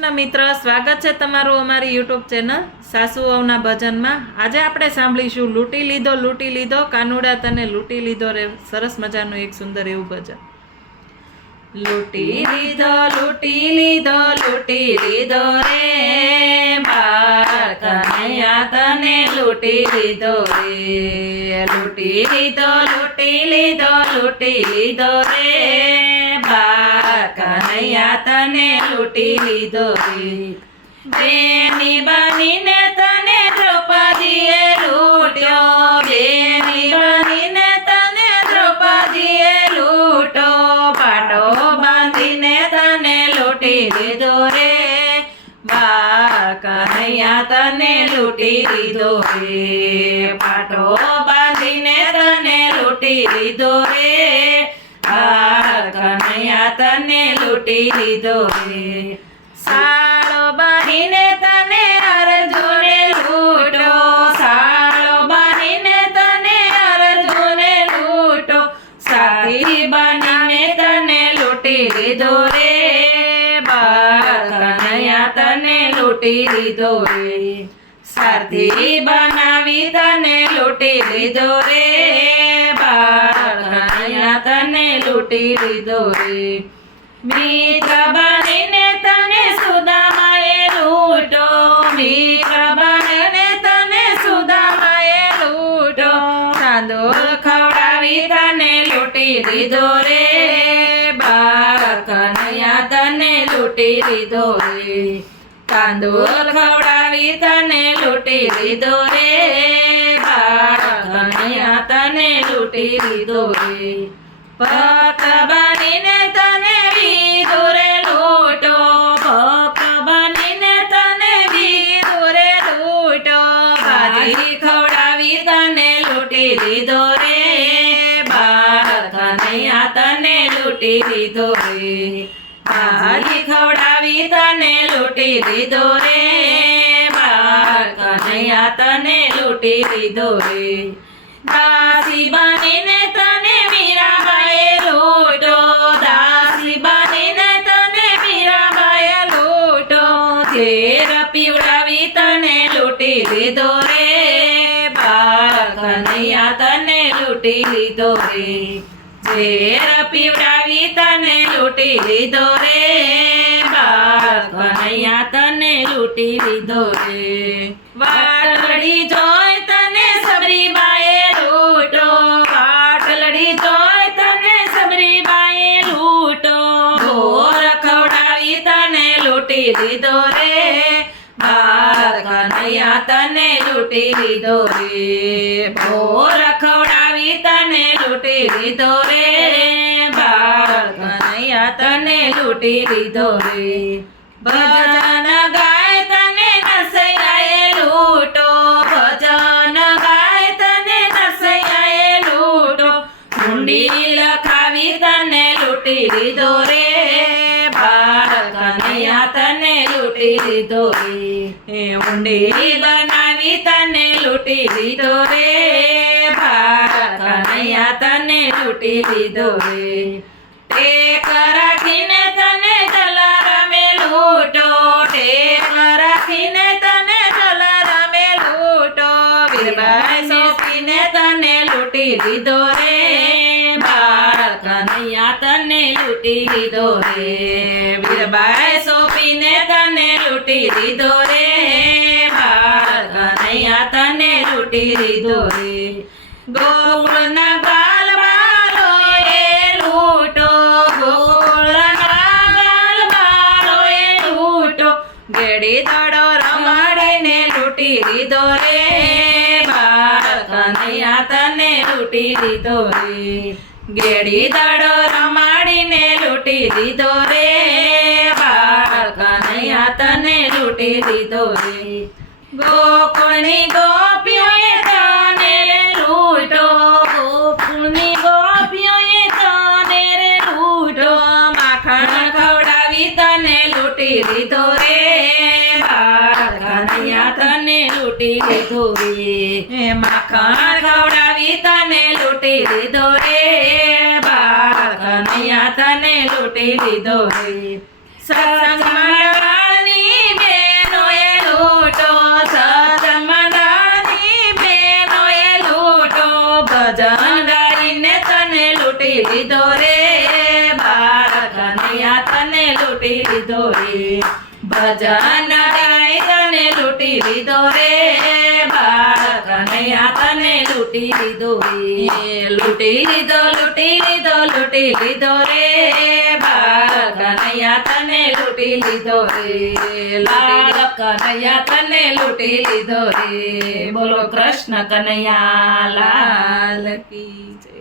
કૃષ્ણ મિત્ર, સ્વાગત છે તમારું અમારી યુટ્યુબ ચેનલ સાસુઓના ભજનમાં। આજે આપણે સાંભળીશું લૂંટી લીધો કાનુડા તને લૂંટી લીધો રે। સરસ મજાનું એક સુંદર એવું ભજન। લૂંટી લીધો રે બાળ કનૈયા તને લૂંટી લીધો રે। લૂંટી લીધો રે બાળ કનૈયા તને લૂંટી લીધો રે। બેની બનીને તને દ્રૌપદીએ લૂંટ્યો, બેની બનીને તને દ્રૌપદીએ લૂંટો, પાટો બાંધીને તને લૂંટી લીધો રે બાળ કનૈયા તને લૂંટી લીધો રે। પાટો બાંધીને તને લૂંટી લીધો રે બાળ કનૈયા તને લૂંટી લીધો રે। સાળો બનીને તને અર્જુને લૂંટો, સાળો બનીને તને અર્જુને લૂંટો, સાથી બનીને તને લૂંટી લીધો રે બાળ કનૈયા તને લૂંટી લીધો રે। સાથી બનાવી તને લૂંટી લીધો રે બાળ કનૈયા તને લૂંટી લીધો રે। મિત્ર બનીને તને સુદામાએ લૂંટો, મિત્ર બનીને તને સુદામાએ લૂંટો, તાંદૂળ ખવડાવી તને લૂંટી લીધો રે બાળ કનૈયા તને લૂંટી લીધો રે। તાંદૂળ ખવડાવી તને લૂંટી લીધો રે બાળ કનૈયા તને લૂંટી લીધો રે। ભક્ત બનીને તને વિદુરે લૂંટો, ભક્ત બનીને તને વિદુરે લૂંટો, ભાજી ખવડાવી તને લૂંટી લીધો રે બાળ કનૈયા તને લૂંટી લીધો રે। ભાજી ખવડાવી તને લૂંટી લીધો રે બાળ કનૈયા તને લૂંટી લીધો રે। દાસી બનીને તને મીરાબાઈએ લૂંટો, દાસી બનીને તને મીરાબાઈએ લૂંટો, ઝેર પીવડાવી તને લૂંટી લીધો રે બાળ કનૈયા તને લૂંટી લીધો રે। ઝેર પીવડાવી તને લૂંટી લીધો રે બાળ કનૈયા તને લૂંટી લીધો રે। વાટડી જોઈ તને સબરીબાઈએ લૂંટો, વાટડી જોઈ તને સબરીબાઈએ લૂંટો, ભોર ખવડાવી તને લૂંટી લીધો રે બાળ કનૈયા તને લૂંટી લીધો રે। ભોર ખવડાવી તને લૂંટી લીધો રે બાળ કનૈયા તને લૂંટી લીધો રે। ભજન ગાય તને નરસૈયાએ લૂંટો, ભજન ગાય તને નરસૈયાએ લૂંટો, મુંડી લખાવી તને લૂંટી લીધો રે બાળ કનૈયા તને લૂંટી લીધો રે। મુંડી બનાવી તને લૂંટી લીધો રે બાળ કનૈયા તને લૂંટી લીધો રે। ટેક રાખીને તને જલારામે લૂંટો, ટેક રાખીને તને જલારામે લૂંટો, વીરબાઈ સોંપીને તને લૂંટી લીધો રે બાળ કનૈયા તને લૂંટી લીધો રે। વીરબાઈ સોંપીને તને લૂંટી લીધો રે બાળ કનૈયા તને લૂંટી લીધો રે। ગોકુળના ગાલ બાલોએ લૂંટો, ગોકુળના ગાલ બાલોએ લૂંટો, ગેડી દડો રમાડીને લૂંટી લીધો રે બાળ કનૈયા તને લૂંટી લીધો રે। ગેડી દડો રમાડીને લૂંટી લીધો રે બાળ કનૈયા તને લૂંટી લીધો રે। ગોકુળની ગોપીઓએ તને લૂંટો, ગોકુળની ગોપીઓએ તને લૂંટો, માખણ ખવડાવી તને લૂંટી લીધો રે બાળ કનૈયા તને લૂંટી લીધો રે। માખણ ખવડાવી તને લૂંટી લીધો રે બાળ કનૈયા તને લૂંટી લીધો રે। સત્સંગ મંડળની લૂટી લીધો રે બાળ કનૈયા તને લૂટી લીધો રે ભજન ગાઈ તને લૂટી લીધો રે બાળ કનૈયા તને લૂટી લીધો રે લૂટી લીધો લૂટી લીધો લૂટી લીધો રે બાળ કનૈયા તને લૂટી લીધો રે લાલ કનૈયા તને લૂટી લીધો રે બોલો કૃષ્ણ કનૈયા લાલ કી